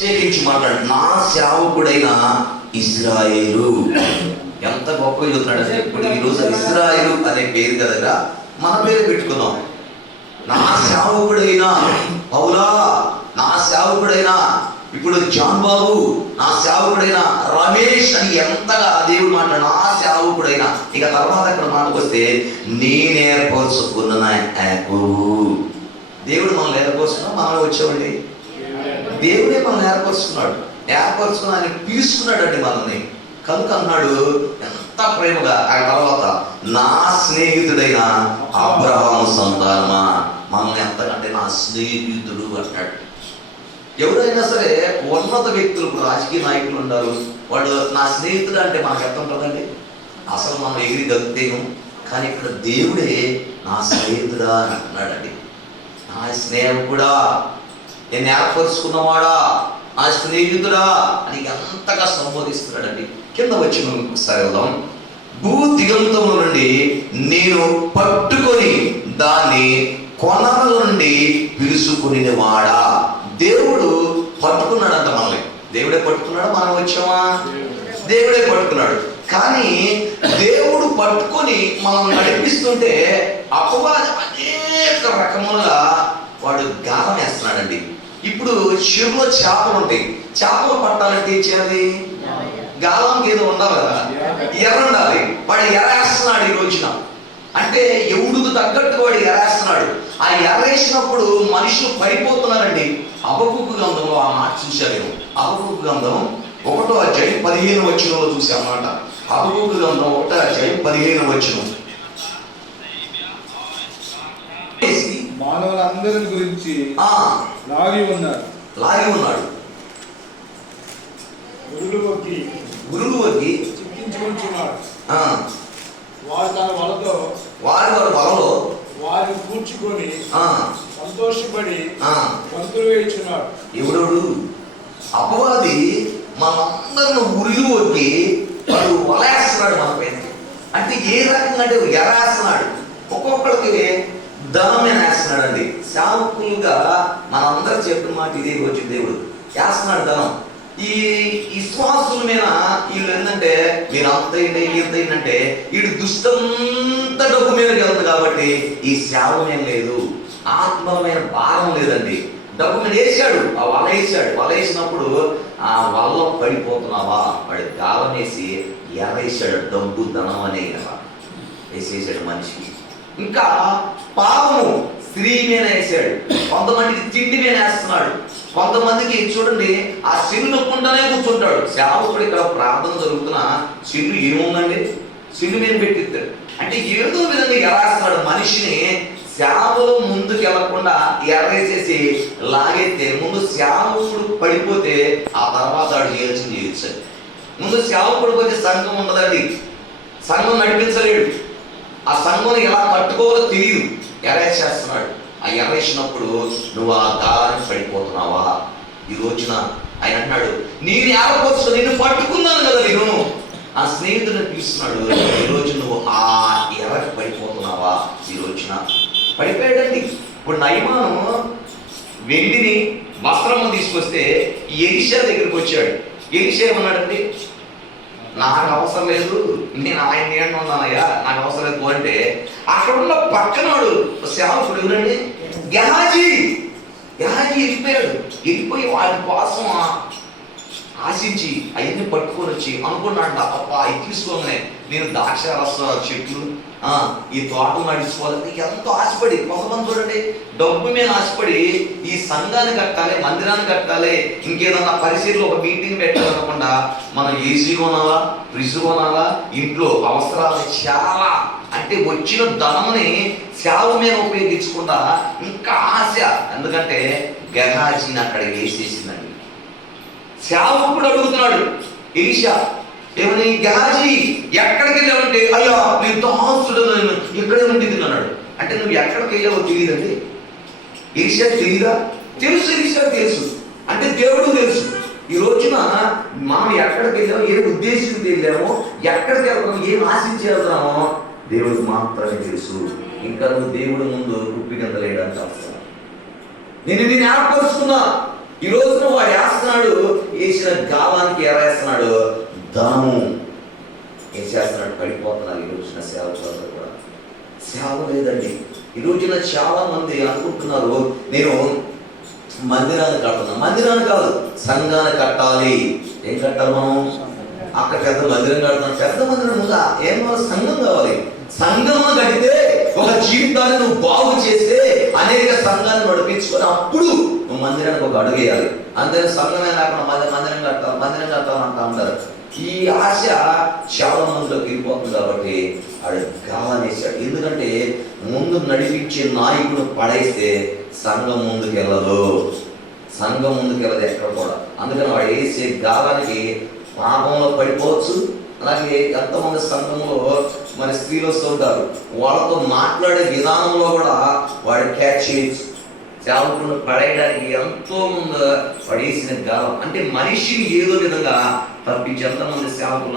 ప్రత్యేకించి మాట్లాడు. నా సేవకుడైన ఇజ్రాయేలు ఎంత గొప్ప చెబుతున్నాడు అంటే ఇప్పుడు ఈరోజు ఇజ్రాయేలు అనే పేరు కదా మన పేరు పెట్టుకుందాం. నా సేవకుడైన పౌలా నా సేవకుడైన ఇప్పుడు జాన్ బాబు నా సేవకుడైన రమేష్ అని ఎంతగా దేవుడు మాట నా సేవకుడైన. ఇక తర్వాత ఇక్కడ మాటకు వస్తే నేను ఏర్పరచుకున్న నా దేవుడు మనల్ని ఏర్పరుచుకున్నా మనమే వచ్చామండి దేవుడే మనల్ని ఏర్పరుచుకున్నాడు. ఏర్పరచుకుని ఆయన పిలుచుకున్నాడండి మనల్ని. కనుక అన్నాడు ఎంత ప్రేమగా. ఆ తర్వాత నా స్నేహితుడైన అబ్రహాము సంతానమా? మనల్ని ఎంతకంటే నా స్నేహితుడు అంటాడు. ఎవరైనా సరే ఉన్నత వ్యక్తులు రాజకీయ నాయకులు ఉన్నారు వాడు నా స్నేహితుడు అంటే మనకు ఎంత ఉంటుందండి? అసలు మనం ఎగిరి గలుగుతేను కానీ ఇక్కడ దేవుడే నా స్నేహితుడా అని అంటున్నాడండి. నా స్నేహం కూడా నేను ఏర్పరుచుకున్నవాడా? నా స్నేహితుడా? అని ఎంతగా సంబోధిస్తున్నాడండి. కింద వచ్చి మనం ఒకసారి వెళ్దాం. భూ దిగంతముల నుండి నేను పట్టుకొని దాన్ని కొనల నుండి పిలుచుకుని వాడా దేవుడు పట్టుకున్నాడంట మనల్ని. దేవుడే పట్టుకున్నాడు? మనం వచ్చామా? దేవుడే పట్టుకున్నాడు. కానీ దేవుడు పట్టుకొని మనం నడిపిస్తుంటే అపవాది అనేక రకములుగా వాడు గాలం వేస్తున్నాడండి ఇప్పుడు చెరువులో చేపలు ఉంటాయి చేపలు పట్టాలంటే ఏం చేయాలి? గాలం ఏదో ఉండాలి కదా? ఎర్ర ఉండాలి. వాడు ఎరేస్తున్నాడు ఈ రోజున. అంటే ఎవడుకు తగ్గట్టు వాడు ఎరేస్తున్నాడు. ఆ ఎరేసినప్పుడు మనుషులు పడిపోతున్నారండి. అబకుకు గంధంలో ఆ మాట చూశారు నేను. అబకుకు గంధం ఒకటో అధ్యాయం పదిహేను వచ్చినంలో చూసా అన్నమాట. అబకుకు గంధం ఒకటో అధ్యాయం పదిహేను వచ్చిన మానవులందరి గురించి లాగి ఉన్నారు లాగి ఉన్నాడు. గురువుకి గురువు వగ్గి చిక్కించుకుంటున్నాడు ఆ, వారు తన వలతో వారి వారి వలలో వారిని కూర్చుకొని ఆ, సంతోషపడి ఆ, వంతులు వేయించున్నాడు. ఎవడోడు అపవాది మనందరిని ఉరిగి వచ్చి వాడు వలేస్తున్నాడు మన పైన అంటే ఏ రకంగా అంటే ఎరాస్తున్నాడు ఒక్కొక్కడికి ధనం మీద వేస్తున్నాడు అండి శాంపుల్గా మనందరం చెప్పిన మాట ఇదే వచ్చి దేవుడు వేస్తున్నాడు ధనం. ఈ విశ్వాసుల మీద వీళ్ళు ఏంటంటే మీరు అంత ఏంటంటే వీడు దుష్టంత డబ్బు మీదకి వెళ్తుంది కాబట్టి ఈ సేవ ఏం లేదు ఆత్మమైన భారం లేదండి. డబ్బు మీద వేసాడు ఆ వల వేసాడు వల వేసినప్పుడు ఆ వల్ల పడిపోతున్నావా? వాడి గాలం వేసి ఎరేసాడు డబ్బు ధనం అనే వేసేసాడు మనిషికి. ఇంకా పాపము స్త్రీ మీద వేసాడు. కొంతమందికి తిండి మీద వేస్తున్నాడు. కొంతమందికి చూడండి ఆ సిల్లు నొక్కుండానే కూర్చుంటాడు. సేవకుడు ఇక్కడ ప్రార్థన జరుగుతున్న సిల్లు ఏముందండి? సిల్లు మీద పెట్టిస్తాడు. అంటే ఏదో విధంగా ఎలాస్తున్నాడు మనిషిని. సేవలో ముందుకు వెళ్ళకుండా ఎర్రేసేసి లాగైతే ముందు సేవకుడు పడిపోతే ఆ తర్వాత వాడు చేయాల్సింది చేయొచ్చు ముందు సేవకుడు పోతే సంఘం ఉండదండి. సంఘం నడిపించలేడు. ఆ సంఘం ఎలా కట్టుకోవాలో తెలియదు. ఎరేసేస్తున్నాడు ఆ ఎరేసినప్పుడు నువ్వు ఆ దారి పడిపోతున్నావా? ఈ రోజున ఆయన అన్నాడు నేను ఏడపోవచ్చు నిన్ను పట్టుకున్నాను కదా నేను. ఆ స్నేహితుడిని పిలుస్తున్నాడు ఈ రోజు నువ్వు ఆ ఎర్రకి పడిపోతున్నావా? ఈ రోజున. పడిపోయాడండి. ఇప్పుడు నయమాను వెండిని వస్త్రము తీసుకొస్తే ఎలిషా దగ్గరికి వచ్చాడు. ఎలిషా ఏమన్నాడండి నాకు అవసరం లేదు నేను ఆయన నేను ఉన్నానయ్యా. నాకు అవసరం లేదు అంటే అక్కడ ఉన్న పక్కనాడు సేవకుడు ఎవరండి? గహాజీ. గహాజీ వెళ్ళిపోయాడు వెళ్ళిపోయి వాడి కోసం ఆశించి అవన్నీ పట్టుకొని వచ్చి అనుకున్నాడు అప్ప ఇది తీసుకోగానే నేను ద్రాక్ష రస చెట్లు ఈ తోట నడుచుకోవాలని ఎంతో ఆశపడి కొంతమంది చూడండి డబ్బు మీద ఆశపడి ఈ సంఘాన్ని కట్టాలి మందిరాన్ని కట్టాలి ఇంకేదన్నా పరిస్థితుల్లో ఒక మీటింగ్ పెట్టాలనుకుండా మనం ఏసీ కొనాలా ఫ్రిడ్జ్ కొనాలా ఇంట్లో అవసరాలు చాలా అంటే వచ్చిన ధనముని సేవ మీద ఉపయోగించకుండా ఇంకా ఆశ. ఎందుకంటే గహాజీని అక్కడ వేసేసిందండి. సేవకుడు అడుగుతున్నాడు ఎలిషా ఏమని గహాజీ ఎక్కడికి వెళ్ళావంటే అయ్యా నేను దాసుడు నేను ఇక్కడే ఉండింది అన్నాడు. అంటే నువ్వు ఎక్కడికి వెళ్ళావో తెలియదండి ఎలిషా తెలియదా తెలుసు ఎలిషా తెలుసు. అంటే దేవుడు తెలుసు. ఈ రోజున మనం ఎక్కడికి వెళ్ళామో ఏ ఉద్దేశంతో వెళ్ళామో ఎక్కడికి వెళ్తామో ఏం ఆశించి వెళ్తామో దేవుడికి మాత్రమే తెలుసు. ఇంకా నువ్వు దేవుడి ముందు ఉప్పి కింద లేడానికి అవసరం నేను నేను ఏర్పరుచుకున్నా ఈ రోజున వాడు వేస్తున్నాడు వేసిన గాలానికి ఎరేస్తున్నాడు దాము ఏం చేస్తున్నాడు? పడిపోతున్నారు ఈ రోజున సేవ చదువు కూడా. సేవ లేదండి. ఈ రోజున చాలా మంది అనుకుంటున్నారు నేను మందిరాన్ని కడుతున్నా. మందిరాన్ని కాదు సంఘాన్ని కట్టాలి. ఏం కట్టాలి మనం? అక్కడ పెద్ద మందిరం కడుతున్నాం. పెద్ద మందిరం ఉందా? ఏమో సంఘం కావాలి. సంఘం కడితే ఒక జీవితాన్ని నువ్వు బాగు చేస్తే అనేక సంఘాలను నడిపించుకొని అప్పుడు నువ్వు మందిరానికి ఒక అడుగు వేయాలి. అందరూ సంఘమే కాకుండా మందిరం కట్టాలి మందిరం కట్టాలి అంటా ఉంటారు. ఈ ఆశ చాలా మందిలో గిరిపోతుంది కాబట్టి ఆడు కావాలేశాడు ఎందుకంటే ముందు నడిపించే నాయకుడు పడేస్తే సంఘం ముందుకు వెళ్ళదు. సంఘం ముందుకు వెళ్ళదు ఎక్కడ కూడా. అందుకని వాడు వేసే గాలానికి పాపంలో పడిపోవచ్చు అలాగే ఎంతమంది సంఘంలో మరి స్త్రీలు వస్తూ ఉంటారు. వాళ్ళతో మాట్లాడే విధానంలో కూడా వాడి క్యాచ్ చేయొచ్చు. సేవకులను పడేయడానికి ఎంతో ముందు పడేసిన గాలం. అంటే మనిషిని ఏదో విధంగా తప్పించి ఎంతమంది సేవకులు